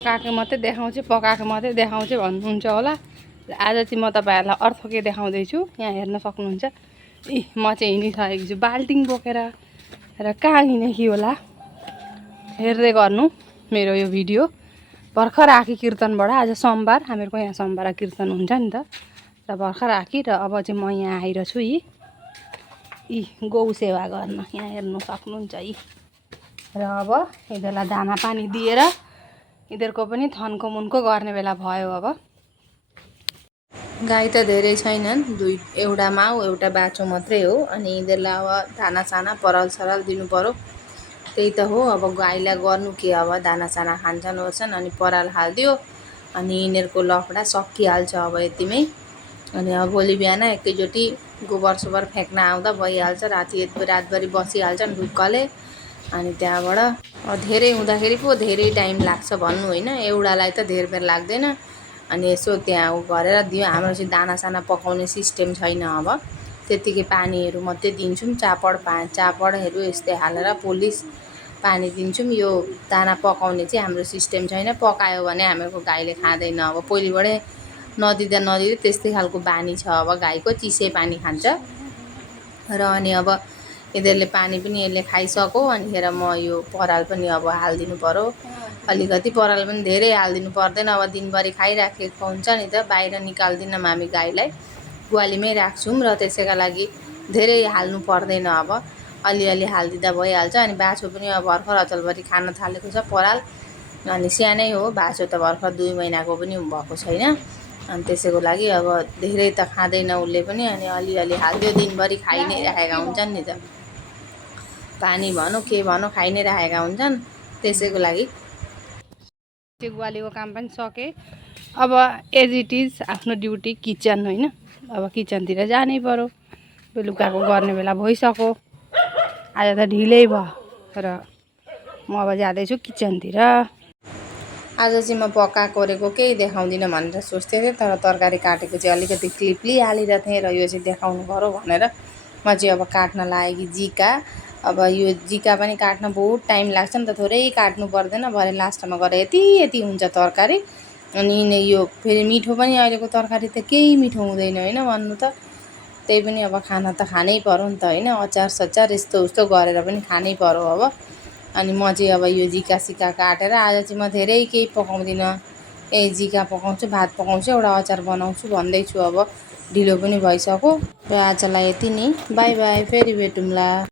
पकाएको मात्रै देखाउँछु पकाएको मात्रै देखाउँछु भन्नुहुन्छ होला। आज चाहिँ म तपाईँहरूलाई अर्थ के देखाउँदैछु यहाँ हेर्न सक्नुहुन्छ। म चाहिँ हिँडिसकेको छु बाल्टिङ बोकेर र कहाँ हिँडेकी होला हेर्दै गर्नु मेरो यो भिडियो। भर्खर आएकी कीर्तनबाट, आज सोमबार, हामीहरूको यहाँ सोमबार कीर्तन हुन्छ नि त। र भर्खर आएकी र अब चाहिँ म यहाँ आइरहेछु यी गौ सेवा गर्न। यहाँ हेर्नु सक्नुहुन्छ यी। र अब यिनीहरूलाई दाना पानी दिएर यिनीहरूको पनि थन्को मुनको गर्ने बेला भयो। अब गाई त धेरै छैनन्, एउटा माउ एउटा बाछो मात्रै हो। अनि यिनीहरूलाई अब दाना साना पराल सराल दिनु पर्यो, त्यही त हो। अब गाईलाई गर्नु के, अब दाना साना खान्छन् ओर्छन् अनि पराल हालिदियो अनि यिनीहरूको लफडा सकिहाल्छ अब यतिमै। अनि अब भोलि बिहान एकैचोटि गोबर सोबर फ्याँक्न आउँदा भइहाल्छ। रातभरि बसिहाल्छन् ढुक्कले। अनि त्यहाँबाट धेरै हुँदाखेरि पो धेरै टाइम लाग्छ भन्नु होइन, एउटालाई त धेर बेर लाग्दैन। अनि यसो त्यहाँ गरेर दियो। हाम्रो चाहिँ दाना साना पकाउने सिस्टम छैन। अब त्यत्तिकै पानीहरू मात्रै दिन्छौँ, चापडहरू यस्तै हालेर पोलिस पानी दिन्छौँ। यो दाना पकाउने चाहिँ हाम्रो सिस्टम छैन। पकायो भने हामीहरूको गाईले खाँदैन। अब पहिलेबाटै नदिँदा त्यस्तै खालको बानी छ अब गाईको, चिसै पानी खान्छ। र अनि अब यिनीहरूले पानी पनि यसले खाइसक्यो। अनिखेर म यो पराल पनि अब हालिदिनु पर्यो। अलिकति पराल पनि धेरै हालिदिनु पर्दैन। अब दिनभरि खाइराखेको हुन्छ नि त, बाहिर निकाल्दैनौँ हामी गाईलाई, ग्वालीमै राख्छौँ। र त्यसैका लागि धेरै हाल्नु पर्दैन। अब अलिअलि हालिदिँदा भइहाल्छ। अनि बाछो पनि अब भर्खर अचलभरि खान थालेको छ पराल। अनि सानै हो बाछो त, भर्खर 2 महिनाको पनि भएको छैन। अनि त्यसैको लागि अब धेरै त खाँदैन उसले पनि। अनि अलिअलि हालिदियो, दिनभरि खाइ नै राखेका हुन्छन् नि त, पानी भनौँ के भनौँ खाइ नै राखेका हुन्छन्। त्यसैको लागि त्यो ग्वालीको काम पनि सकेँ। अब एज इट इज आफ्नो ड्युटी किचन होइन। अब किचनतिर जानै पर्यो, बेलुकाको गर्ने बेला भइसक्यो। आज त ढिलै भयो र म अब जाँदैछु किचनतिर। आज चाहिँ म पकाएको केही देखाउँदिनँ भनेर सोच्दै थिएँ, तर तरकारी काटेको चाहिँ अलिकति क्लिप लिइहालेको थिएँ र यो चाहिँ देखाउनु पर्यो भनेर म चाहिँ अब काट्न लागेकी जिका। अब यो जिका पनि काट्न बहुत टाइम लाग्छ नि त, थोरै काट्नु पर्दैन, भरे लास्टमा गएर यति हुन्छ तरकारी। अनि यो फेरि मिठो पनि, अहिलेको तरकारी त केही मिठो हुँदैन होइन भन्नु त। त्यही पनि अब खाना त खानै पर्यो नि त होइन, अचार सचार यस्तो उस्तो गरेर पनि खानै पर्यो अब। अनि म चाहिँ अब यो जिका सिका काटेर आज चाहिँ म धेरै केही पकाउँदिनँ। जिका पकाउँछु, भात पकाउँछु, एउटा अचार बनाउँछु भन्दैछु। अब ढिलो पनि भइसक्यो र आजलाई यति नै। बाई बाई, फेरि भेटौँला।